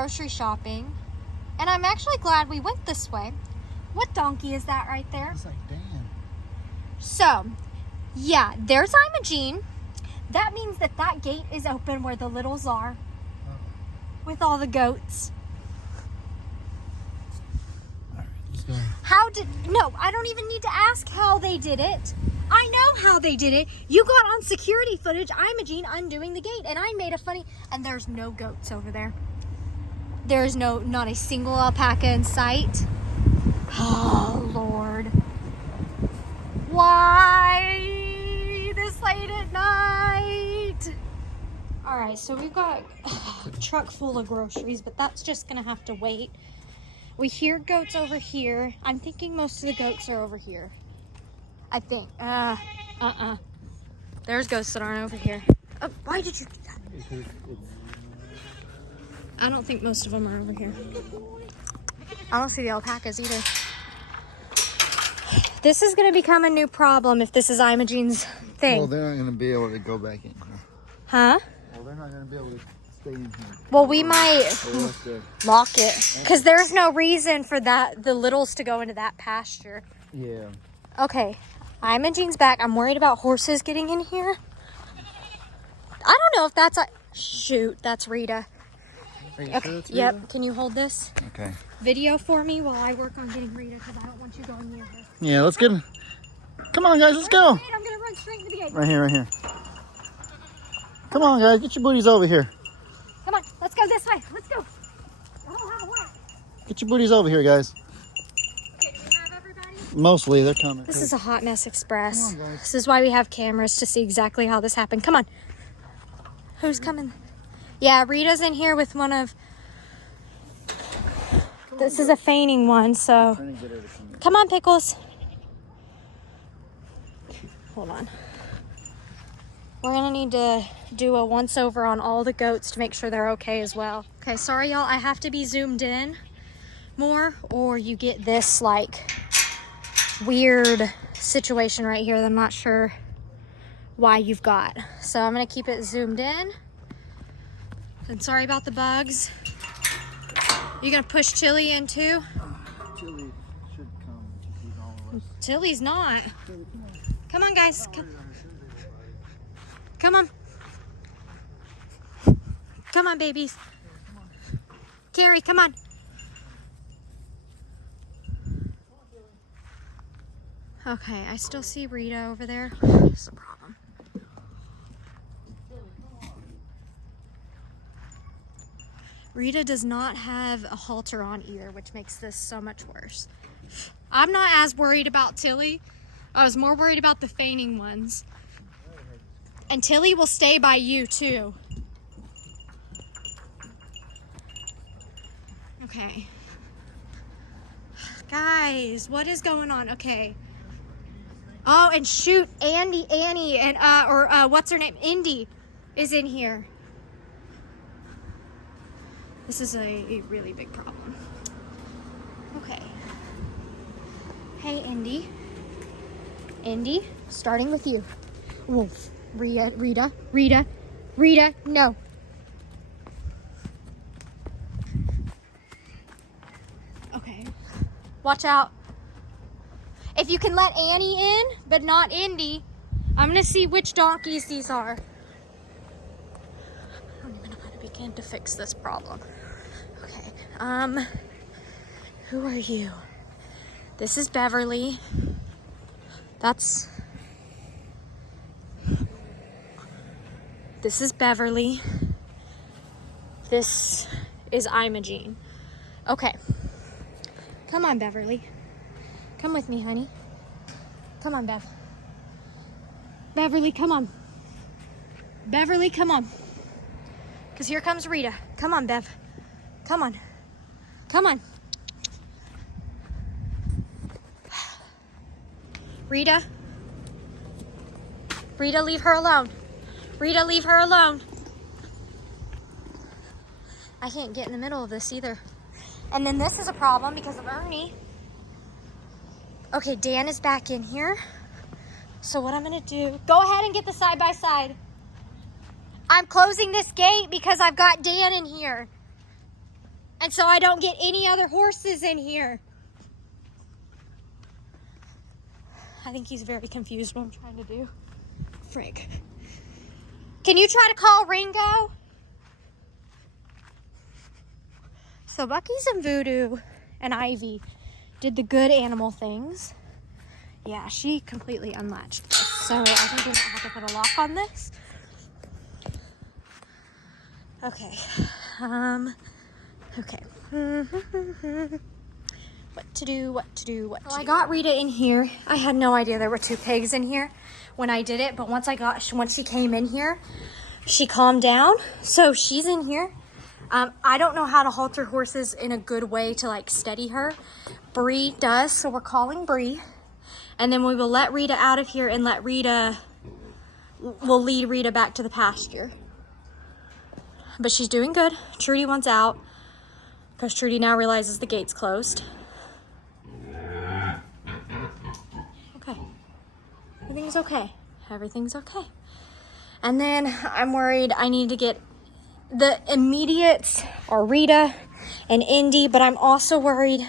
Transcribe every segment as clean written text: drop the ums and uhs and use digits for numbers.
grocery shopping. And I'm actually glad we went this way. What donkey is that right there? It's like, damn. So, yeah, there's Imogene. That means that that gate is open where the littles are. With all the goats. Alright, let's go. No, I don't even need to ask how they did it. I know how they did it. You got on security footage, Imogene undoing the gate, and I made a funny, and there's no goats over there. There's not a single alpaca in sight. Oh, Lord. Why this late at night? All right, so we've got a truck full of groceries, but that's just gonna have to wait. We hear goats over here. I'm thinking most of the goats are over here. I think. There's ghosts that aren't over here. Oh, why did you do that? I don't think most of them are over here. I don't see the alpacas either. This is going to become a new problem if this is Imogene's thing. Well, they're not going to be able to go back in here. Huh? Well, they're not going to be able to stay in here. Well, we might To... lock it. Because there's no reason for the littles to go into that pasture. Yeah. Okay. Imogene's back. I'm worried about horses getting in here. I don't know if that's a... Shoot, that's Rita. Okay. Sure yep. Can you hold this? Okay. Video for me while I work on getting Rita because I don't want you going near her. Yeah, let's get him. Come on, guys, let's go. Wait, I'm going to run straight into the gate. Right here, right here. Come on, guys, get your booties over here. Come on, let's go this way. Let's go. I don't have a way. Get your booties over here, guys. Okay, do we have everybody? Mostly, they're coming. This is a Hot Mess Express. Come on, guys. This is why we have cameras to see exactly how this happened. Come on. Who's coming? Yeah, Rita's in here with one of... This is a feigning one, so... Come on, Pickles. Hold on. We're gonna need to do a once over on all the goats to make sure they're okay as well. Okay, sorry y'all, I have to be zoomed in more or you get this like weird situation right here that I'm not sure why you've got. So I'm gonna keep it zoomed in. And sorry about the bugs. You gonna push Tilly in too? Tilly should come to feed all of us. Tilly's not. Come on, guys. Come on. Come on, babies. Carrie, come on. Okay, I still see Rita over there. That's a problem. Rita does not have a halter on either, which makes this so much worse. I'm not as worried about Tilly. I was more worried about the feigning ones. And Tilly will stay by you too. Okay. Guys, what is going on? Okay. Oh, and shoot, Annie, and what's her name? Indy is in here. This is a really big problem. Okay. Hey, Indy. Indy, starting with you. Wolf. Rita, no. Okay. Watch out. If you can let Annie in, but not Indy, I'm gonna see which donkeys these are. I don't even know how to begin to fix this problem. Okay, who are you? This is Beverly. This is Beverly. This is Imogene. Okay. Come on, Beverly. Come with me, honey. Come on, Bev. Beverly, come on. Beverly, come on. Because here comes Rita. Come on, Bev. Come on. Come on. Rita. Rita, leave her alone. Rita, leave her alone. I can't get in the middle of this either. And then this is a problem because of Ernie. Okay, Dan is back in here. So what I'm gonna do, go ahead and get the side-by-side. I'm closing this gate because I've got Dan in here. And so I don't get any other horses in here. I think he's very confused what I'm trying to do. Frig. Can you try to call Ringo? So Bucky's and Voodoo and Ivy did the good animal things. Yeah, she completely unlatched this. So I think we might have to put a lock on this. Okay. Okay. What to do. I got Rita in here. I had no idea there were 2 pigs in here when I did it, but once she came in here, she calmed down. So she's in here. I don't know how to halter horses in a good way to like steady her. Bree does, so we're calling Bree. And then we will let Rita out of here and we'll lead Rita back to the pasture. But she's doing good. Trudy wants out because Trudy now realizes the gate's closed. Okay. Everything's okay. Everything's okay. And then I'm worried I need to get the immediates are Rita and Indy, but I'm also worried.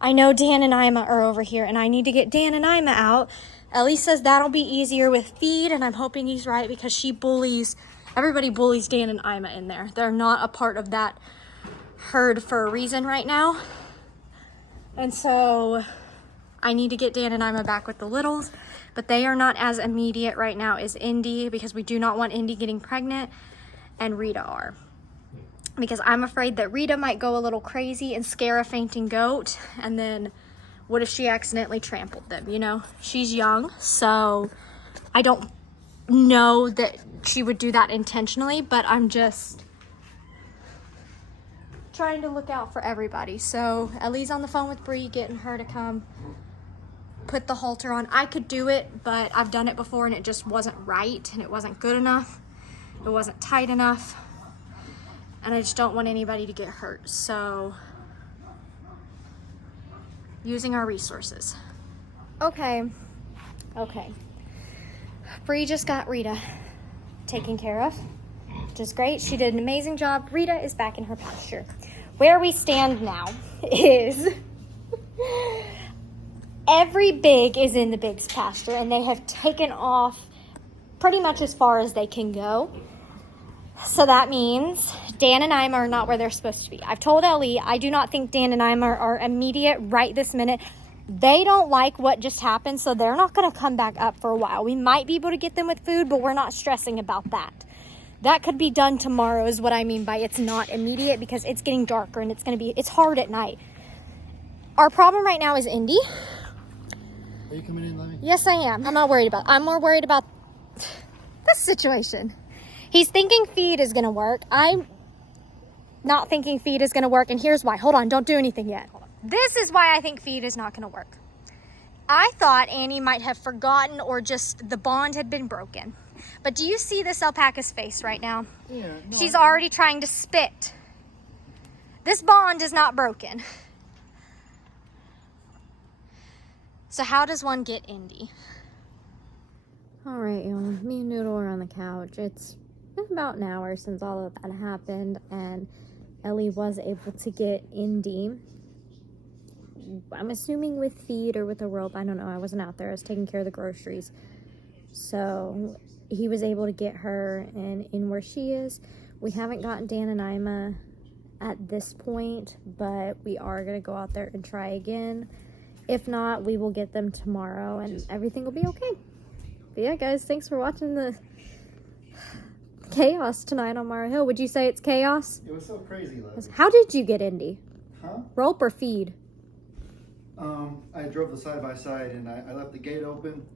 I know Dan and Ima are over here and I need to get Dan and Ima out. Ellie says that'll be easier with feed, and I'm hoping he's right because everybody bullies Dan and Ima in there. They're not a part of that herd for a reason right now. And so I need to get Dan and Ima back with the littles, but they are not as immediate right now as Indy because we do not want Indy getting pregnant, and Rita are. Because I'm afraid that Rita might go a little crazy and scare a fainting goat, and then what if she accidentally trampled them, you know? She's young, so I don't know that she would do that intentionally, but I'm just trying to look out for everybody. So Ellie's on the phone with Bree, getting her to come put the halter on. I could do it, but I've done it before and it just wasn't right and it wasn't good enough. It wasn't tight enough. And I just don't want anybody to get hurt. So using our resources. Okay. Bree just got Rita taken care of, which is great. She did an amazing job. Rita is back in her pasture. Where we stand now is every big is in the big's pasture, and they have taken off pretty much as far as they can go. So that means Dan and Ima are not where they're supposed to be. I've told Ellie I do not think Dan and Ima are immediate right this minute. They don't like what just happened, so they're not going to come back up for a while. We might be able to get them with food, but we're not stressing about that. That could be done tomorrow is what I mean by it's not immediate, because it's getting darker and it's hard at night. Our problem right now is Indy. Are you coming in, Lemmy? Yes, I am. I'm more worried about this situation. He's thinking feed is going to work. I'm not thinking feed is going to work, and here's why. Hold on, don't do anything yet. This is why I think feed is not going to work. I thought Annie might have forgotten, or just the bond had been broken. But do you see this alpaca's face right now? Yeah. No, She's already trying to spit. This bond is not broken. So how does one get Indy? All right, y'all. Me and Noodle are on the couch. It's been about an hour since all of that happened, and Ellie was able to get Indy. I'm assuming with feed or with a rope. I don't know. I wasn't out there. I was taking care of the groceries. So he was able to get her in where she is. We haven't gotten Dan and Ima at this point, but we are going to go out there and try again. If not, we will get them tomorrow and everything will be okay. But yeah, guys, thanks for watching the chaos tonight on Mara Hill. Would you say it's chaos? It was so crazy, Leslie. How did you get Indy? Huh? Rope or feed? I drove the side-by-side and I left the gate open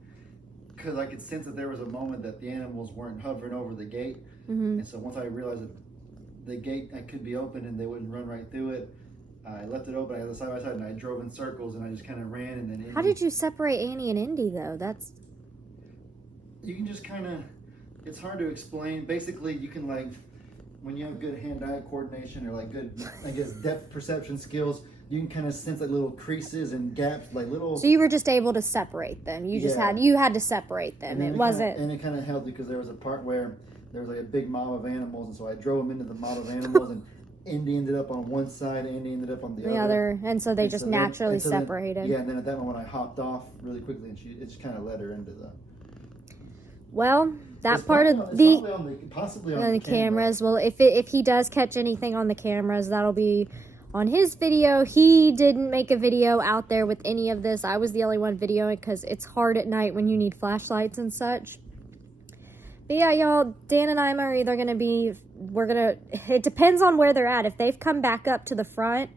because I could sense that there was a moment that the animals weren't hovering over the gate. Mm-hmm. And so once I realized that the gate could be open and they wouldn't run right through it, I left it open. I had the side-by-side and I drove in circles and I just kind of ran. And then How did you separate Annie and Indy, though? You can just kind of, it's hard to explain. Basically, you can, like, when you have good hand-eye coordination or like good, I guess, depth perception skills, you can kind of sense like little creases and gaps, like little. So you were just able to separate them. You just had to separate them. It wasn't. And it kind of helped because there was a part where there was like a big mob of animals, and so I drove them into the mob of animals, and Andy ended up on one side, Andy ended up on the other, and so they And just so then- naturally and so then- separated. Yeah, and then at that moment I hopped off really quickly, and it just kind of led her into the. Well, that It's part probably- of it's the possibly on the cameras. Well, if he does catch anything on the cameras, that'll be on his video. He didn't make a video out there with any of this. I was the only one videoing because it's hard at night when you need flashlights and such. But yeah, y'all, Dan and I are either going to be, it depends on where they're at. If they've come back up to the front,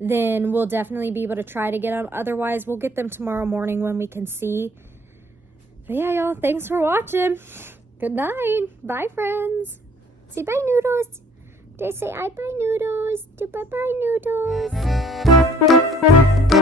then we'll definitely be able to try to get them. Otherwise, we'll get them tomorrow morning when we can see. But yeah, y'all, thanks for watching. Good night. Bye, friends. Say bye, Noodles. They say I bye, Noodles. Do bye-bye, Noodles.